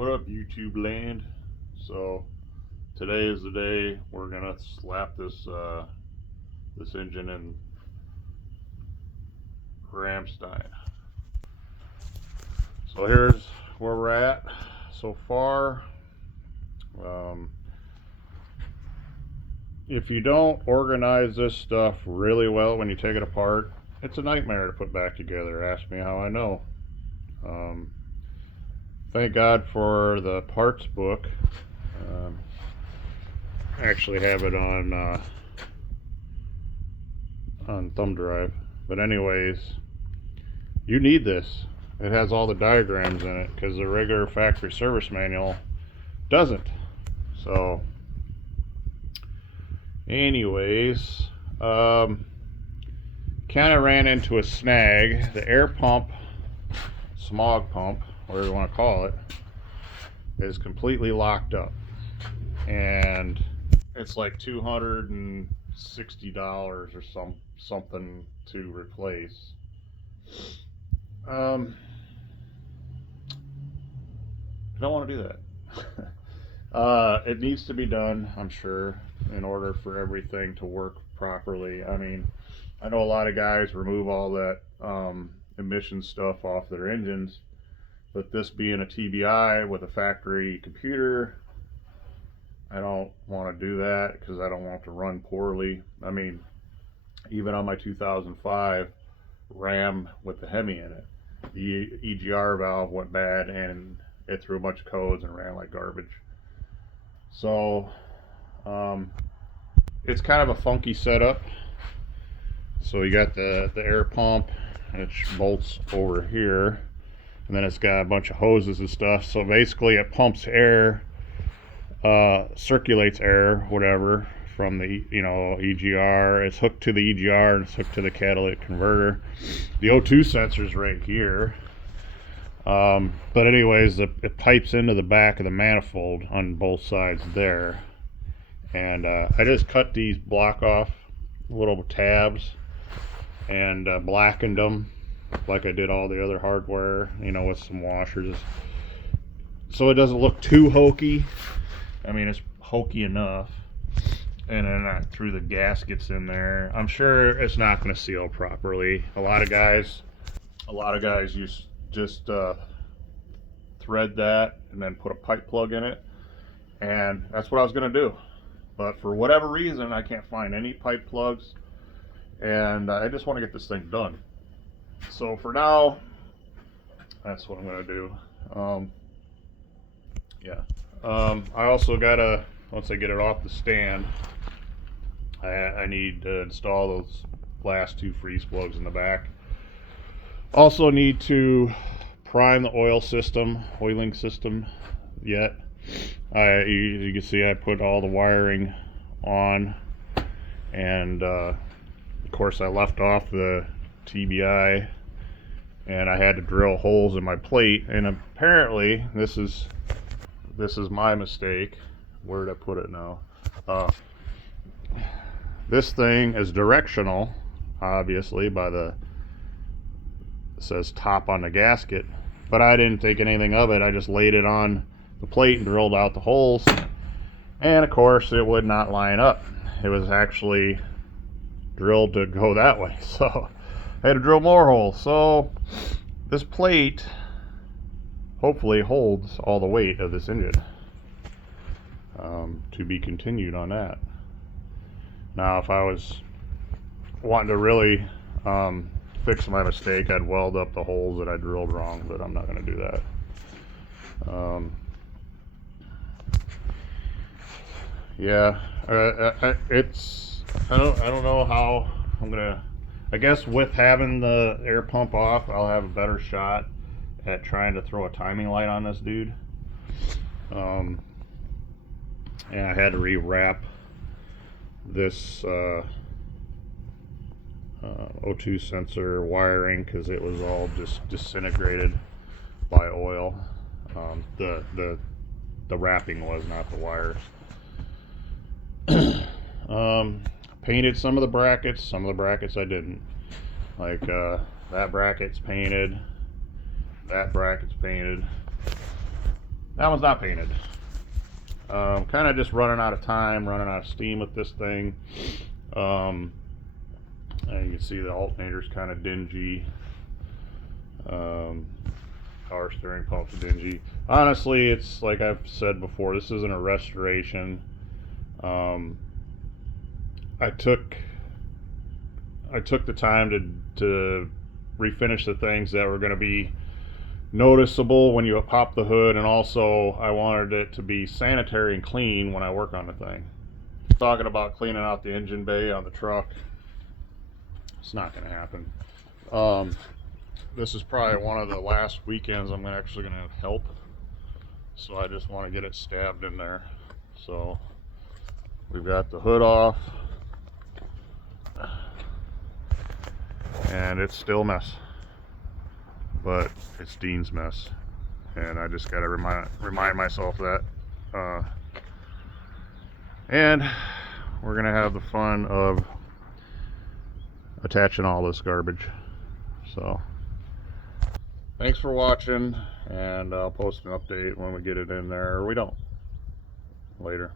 What up, YouTube land? So today is the day we're gonna slap this engine in Ramstein. So here's where we're at so far. If you don't organize this stuff really well when you take it apart, it's a nightmare to put back together. Ask me how I know. Thank God for the parts book. I actually have it on thumb drive. But anyways, you need this. It has all the diagrams in it because the regular factory service manual doesn't. So anyways, kind of ran into a snag. The air pump, smog pump, whatever you want to call it, is completely locked up, and it's like $260 or something to replace. I don't want to do that. It needs to be done, I'm sure, in order for everything to work properly. I mean, I know a lot of guys remove all that emission stuff off their engines, but this being a TBI with a factory computer, I don't want to do that because I don't want it to run poorly. I mean, even on my 2005 Ram with the Hemi in it, the EGR valve went bad and it threw a bunch of codes and ran like garbage. So it's kind of a funky setup. So you got the air pump, which bolts over here, and then it's got a bunch of hoses and stuff. So basically it pumps air, circulates air, whatever, from the EGR. It's hooked to the EGR and it's hooked to the catalytic converter. The O2 sensor's right here. But anyways, it pipes into the back of the manifold on both sides there. And I just cut these block off little tabs and blackened them like I did all the other hardware, with some washers, so it doesn't look too hokey. I mean, it's hokey enough. And then I threw the gaskets in there. I'm sure it's not going to seal properly. A lot of guys just thread that and then put a pipe plug in it, and that's what I was going to do. But for whatever reason, I can't find any pipe plugs, and I just want to get this thing done. So for now, that's what I'm going to do. I also gotta, once I get it off the stand, I need to install those last two freeze plugs in the back. Also need to prime the oiling system yet. You can see I put all the wiring on, and of course I left off the TBI, and I had to drill holes in my plate, and apparently this is my mistake. Where did I put it now? This thing is directional, obviously, it says top on the gasket, but I didn't think anything of it. I just laid it on the plate and drilled out the holes, and of course it would not line up. It was actually drilled to go that way, so I had to drill more holes. So this plate hopefully holds all the weight of this engine. To be continued on that. Now, if I was wanting to really fix my mistake, I'd weld up the holes that I drilled wrong, but I'm not going to do that. I don't know how I'm gonna. I guess with having the air pump off, I'll have a better shot at trying to throw a timing light on this dude. And I had to rewrap this O2 sensor wiring because it was all just disintegrated by oil. The wrapping was, not the wires. Painted some of the brackets I didn't. Like that bracket's painted, that bracket's painted. That one's not painted. Kind of just running out of time, running out of steam with this thing. And you can see the alternator's kind of dingy. Power steering pump's dingy. Honestly, it's like I've said before, this isn't a restoration. I took the time to refinish the things that were going to be noticeable when you pop the hood, and also I wanted it to be sanitary and clean when I work on the thing. Talking about cleaning out the engine bay on the truck, it's not going to happen. This is probably one of the last weekends I'm actually going to help, so I just want to get it stabbed in there. So we've got the hood off, and it's still a mess, but it's Dean's mess, and I just got to remind myself that. And we're gonna have the fun of attaching all this garbage. So thanks for watching, and I'll post an update when we get it in there, or we don't. Later.